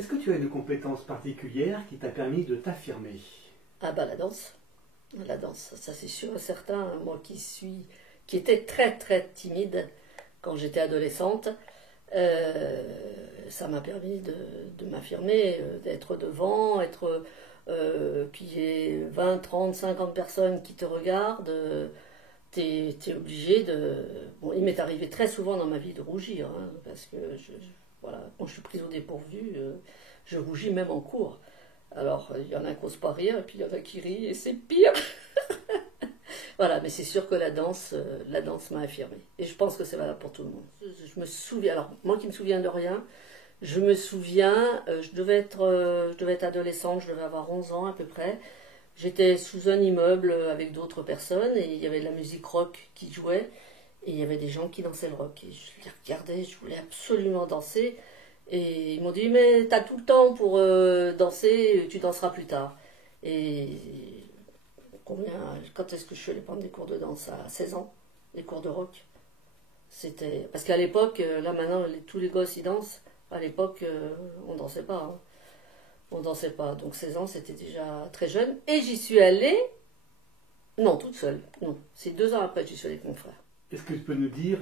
Est-ce que tu as une compétence particulière qui t'a permis de t'affirmer? Ah bah la danse. La danse, ça c'est sûr et certain. Moi qui étais très très timide quand j'étais adolescente, ça m'a permis de m'affirmer, d'être devant, qu'il y ait 20, 30, 50 personnes qui te regardent. T'es obligé de... Bon, il m'est arrivé très souvent dans ma vie de rougir, hein, parce que voilà, quand je suis prise au dépourvu, je rougis même en cours. Alors, il y en a qui n'osent pas rire, et puis il y en a qui rient, et c'est pire. Voilà, mais c'est sûr que la danse m'a affirmée. Et je pense que c'est valable pour tout le monde. Je me souviens, alors moi qui me souviens de rien, je me souviens, je devais être adolescente, je devais avoir 11 ans à peu près. J'étais sous un immeuble avec d'autres personnes et il y avait de la musique rock qui jouait et il y avait des gens qui dansaient le rock. Et je les regardais, je voulais absolument danser. Et ils m'ont dit, mais t'as tout le temps pour danser, tu danseras plus tard. Et quand est-ce que je suis allée prendre des cours de danse? À 16 ans, les cours de rock. C'était... Parce qu'à l'époque, là maintenant, tous les gosses ils dansent. À l'époque, on dansait pas, hein. On dansait pas. Donc 16 ans, c'était déjà très jeune. Et j'y suis allée, non, toute seule. Non, c'est 2 ans après que j'y suis allée avec mon frère. Est-ce que tu peux nous dire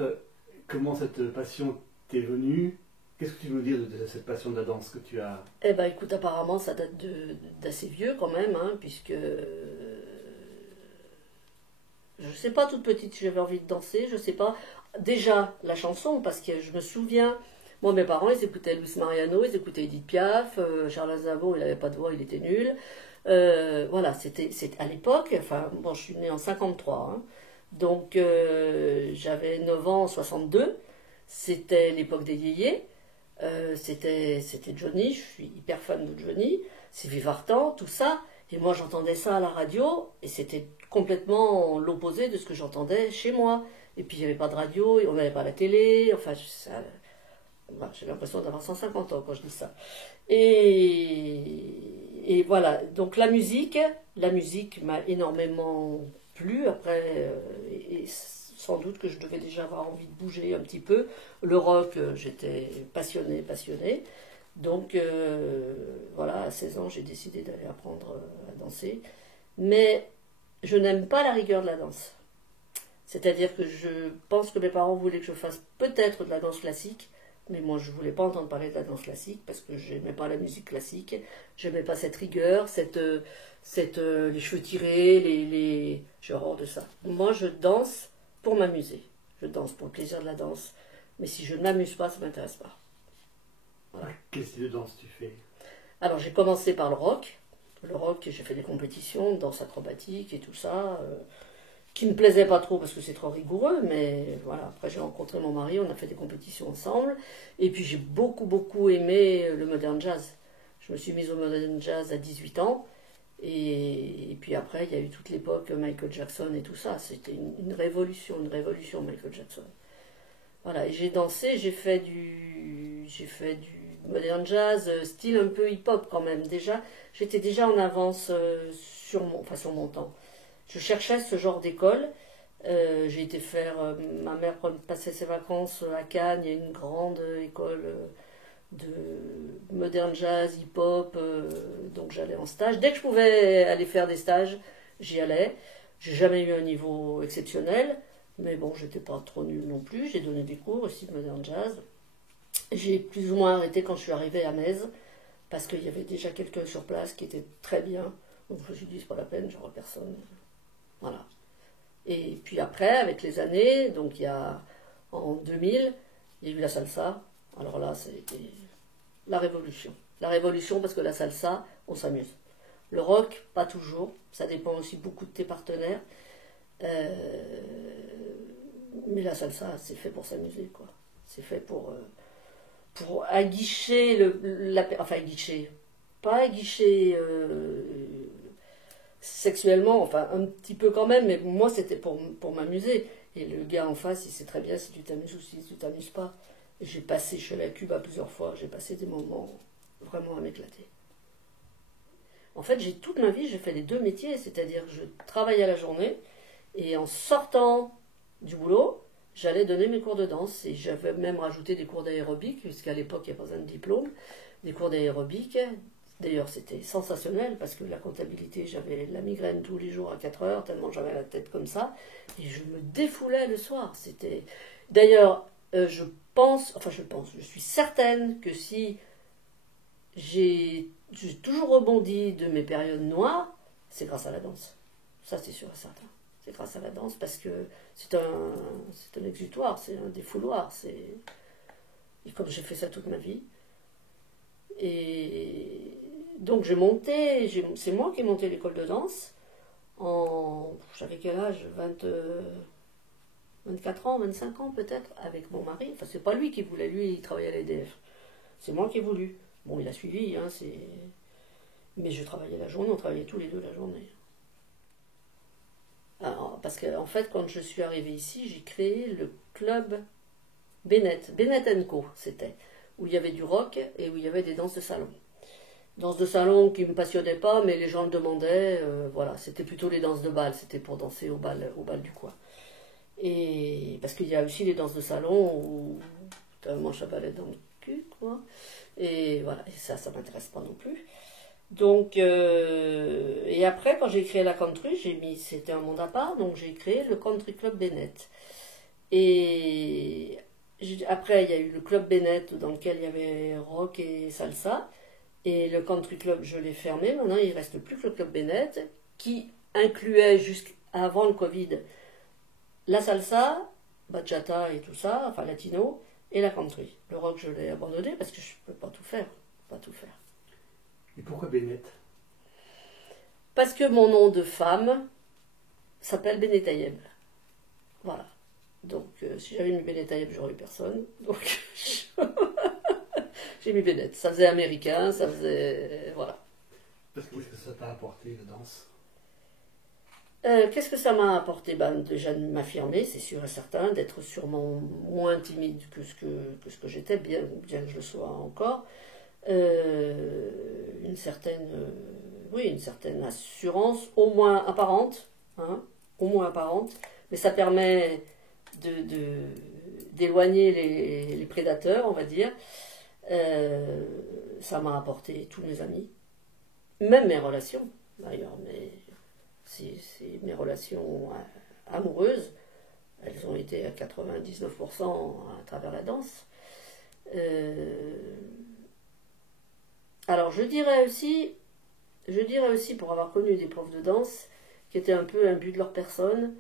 comment cette passion t'est venue? Qu'est-ce que tu veux nous dire de cette passion de la danse que tu as? Eh ben écoute, apparemment, ça date d'assez vieux quand même, hein, puisque je sais pas, toute petite, si j'avais envie de danser, je sais pas. Déjà, la chanson, parce que je me souviens, moi, mes parents, ils écoutaient Luis Mariano, ils écoutaient Edith Piaf, Charles Aznavour, il n'avait pas de voix, il était nul. Voilà, c'était à l'époque, enfin, bon, je suis née en 53, hein, donc j'avais 9 ans en 62, c'était l'époque des yéyés, c'était Johnny, je suis hyper fan de Johnny, Sylvie Vartan, tout ça, et moi j'entendais ça à la radio, et c'était complètement l'opposé de ce que j'entendais chez moi. Et puis il n'y avait pas de radio, on n'avait pas la télé, enfin, voilà, j'ai l'impression d'avoir 150 ans quand je dis ça. Et voilà, donc la musique m'a énormément plu. Après, et sans doute que je devais déjà avoir envie de bouger un petit peu. Le rock, j'étais passionnée. Donc voilà, à 16 ans, j'ai décidé d'aller apprendre à danser. Mais je n'aime pas la rigueur de la danse. C'est-à-dire que je pense que mes parents voulaient que je fasse peut-être de la danse classique, mais moi je ne voulais pas entendre parler de la danse classique parce que je n'aimais pas la musique classique, je n'aimais pas cette rigueur, les cheveux tirés, j'ai horreur de ça. Moi je danse pour m'amuser, je danse pour le plaisir de la danse, mais si je ne m'amuse pas, ça ne m'intéresse pas. Voilà. Quel style de danse tu fais? Alors j'ai commencé par le rock. Le rock, j'ai fait des compétitions, danse acrobatique et tout ça, qui me plaisait pas trop parce que c'est trop rigoureux, mais voilà, après j'ai rencontré mon mari, on a fait des compétitions ensemble, et puis j'ai beaucoup aimé le modern jazz. Je me suis mise au modern jazz à 18 ans, et puis après il y a eu toute l'époque Michael Jackson et tout ça, c'était une révolution Michael Jackson. Voilà, et j'ai dansé, j'ai fait du modern jazz, style un peu hip-hop quand même. Déjà, j'étais déjà en avance sur mon temps. Je cherchais ce genre d'école. J'ai été faire, ma mère passait ses vacances à Cannes, il y a une grande école de modern jazz, hip-hop, donc j'allais en stage. Dès que je pouvais aller faire des stages, j'y allais. J'ai jamais eu un niveau exceptionnel, mais bon, j'étais pas trop nulle non plus. J'ai donné des cours aussi de modern jazz. J'ai plus ou moins arrêté quand je suis arrivée à Metz, parce qu'il y avait déjà quelqu'un sur place qui était très bien. Donc je me suis dit, c'est pas la peine, j'aurai personne. Voilà. Et puis après, avec les années, donc en 2000, il y a eu la salsa. Alors là, c'était la révolution. La révolution parce que la salsa, on s'amuse. Le rock, pas toujours. Ça dépend aussi beaucoup de tes partenaires. Mais la salsa, c'est fait pour s'amuser, quoi. C'est fait pour aguicher enfin aguicher. Pas aguicher sexuellement, enfin un petit peu quand même, mais moi c'était pour m'amuser. Et le gars en face, il sait très bien si tu t'amuses ou si tu t'amuses pas. Je suis allée à Cuba plusieurs fois, j'ai passé des moments vraiment à m'éclater. En fait, toute ma vie, j'ai fait les deux métiers, c'est-à-dire que je travaillais à la journée, et en sortant du boulot, j'allais donner mes cours de danse, et j'avais même rajouté des cours d'aérobic, puisqu'à l'époque, il n'y avait pas besoin de diplôme. des cours d'aérobic. D'ailleurs, c'était sensationnel parce que la comptabilité, j'avais la migraine tous les jours à 4 heures, tellement j'avais la tête comme ça. Et je me défoulais le soir. C'était. D'ailleurs, je suis certaine que si j'ai toujours rebondi de mes périodes noires, c'est grâce à la danse. Ça, c'est sûr et certain. C'est grâce à la danse parce que c'est un exutoire, c'est un défouloir. Et comme j'ai fait ça toute ma vie. Et donc c'est moi qui ai monté l'école de danse. J'avais quel âge 24 ans, 25 ans peut-être, avec mon mari. Enfin, c'est pas lui qui voulait, lui, il travaillait à l'EDF. C'est moi qui ai voulu. Bon, il a suivi, hein, mais je travaillais la journée, on travaillait tous les deux la journée. Alors, parce qu'en fait, quand je suis arrivée ici, j'ai créé le club Bennett Co, c'était, où il y avait du rock et où il y avait des danses de salon. Danses de salon qui ne me passionnaient pas, mais les gens le demandaient, voilà, c'était plutôt les danses de bal, c'était pour danser au bal du coin. Et parce qu'il y a aussi les danses de salon où tu as un manche à balai dans le cul, quoi. Et voilà, et ça m'intéresse pas non plus. Donc, et après, quand j'ai créé la country, c'était un monde à part, donc j'ai créé le Country Club Bennett. Et après, il y a eu le Club Bennett dans lequel il y avait rock et salsa. Et le Country Club, je l'ai fermé. Maintenant, il ne reste plus que le Club Bennett, qui incluait jusqu'avant le Covid la salsa, bachata et tout ça, enfin latino, et la country. Le rock, je l'ai abandonné parce que je ne peux pas tout faire. Et pourquoi Bennett? Parce que mon nom de femme s'appelle Benetayeb. Voilà. Donc, si j'avais mis Benetayeb, j'aurais eu personne. Donc, j'ai mis Bennett. Ça faisait américain, ça faisait. Voilà. Qu'est-ce que ça t'a apporté, la danse? Qu'est-ce que ça m'a apporté? Déjà de m'affirmer, c'est sûr et certain, d'être sûrement moins timide que ce que j'étais, bien que je le sois encore. Une certaine assurance, au moins apparente, hein, mais ça permet d'éloigner les prédateurs, on va dire. Ça m'a apporté tous mes amis, même mes relations d'ailleurs, mais c'est mes relations amoureuses, elles ont été à 99% à travers la danse. Alors je dirais aussi pour avoir connu des profs de danse qui étaient un peu imbus de leur personne,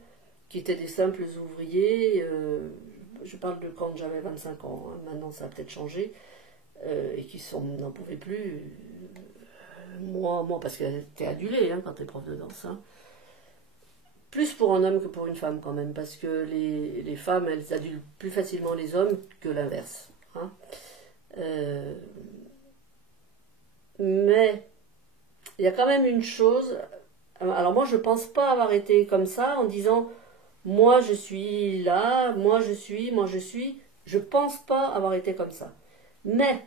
qui étaient des simples ouvriers, je parle de quand j'avais 25 ans, hein, maintenant ça a peut-être changé, et qui n'en pouvaient plus, moi parce que t'es adulé hein, quand t'es prof de danse, hein. Plus pour un homme que pour une femme quand même, parce que les femmes, elles adulent plus facilement les hommes que l'inverse, hein. Mais il y a quand même une chose. Alors moi je pense pas avoir été comme ça en disant moi je suis là, moi je suis. Je pense pas avoir été comme ça. Mais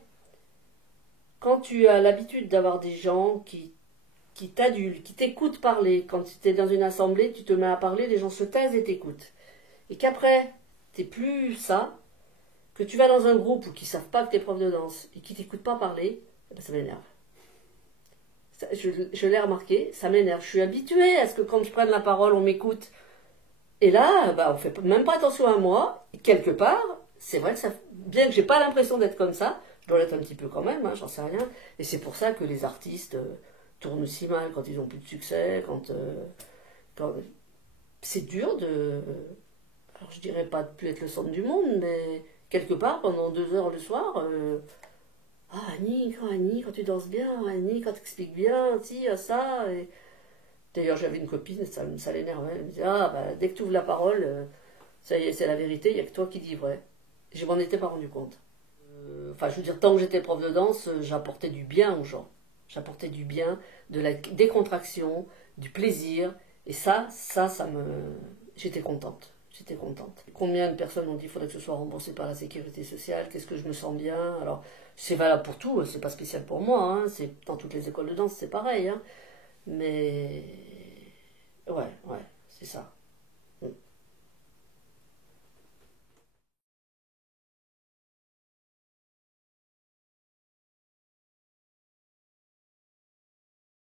quand tu as l'habitude d'avoir des gens qui t'adulent, qui t'écoutent parler, quand tu es dans une assemblée, tu te mets à parler, les gens se taisent et t'écoutent. Et qu'après, t'es plus ça, que tu vas dans un groupe où qui savent pas que t'es prof de danse et qui t'écoutent pas parler, ça m'énerve. Je l'ai remarqué, ça m'énerve. Je suis habituée à ce que quand je prenne la parole, on m'écoute. Et là, on fait même pas attention à moi. Et quelque part, c'est vrai que bien que j'ai pas l'impression d'être comme ça, je dois l'être un petit peu quand même, hein, j'en sais rien. Et c'est pour ça que les artistes tournent si mal quand ils ont plus de succès, quand c'est dur de... Alors je dirais pas de plus être le centre du monde, mais quelque part, pendant 2 heures le soir... Ah, Annie, quand tu danses bien, Annie, quand tu expliques bien, si, ça. Et... D'ailleurs, j'avais une copine, ça l'énervait. Elle me disait, dès que tu ouvres la parole, ça y est, c'est la vérité, il n'y a que toi qui dis vrai. Je m'en étais pas rendu compte. Je veux dire, tant que j'étais prof de danse, j'apportais du bien aux gens. J'apportais du bien, de la décontraction, du plaisir. Et ça me... J'étais contente. Combien de personnes ont dit qu'il faudrait que ce soit remboursé par la sécurité sociale? Qu'est-ce que je me sens bien? Alors, c'est valable pour tout, c'est pas spécial pour moi, hein, c'est dans toutes les écoles de danse, c'est pareil, hein. Mais ouais, c'est ça.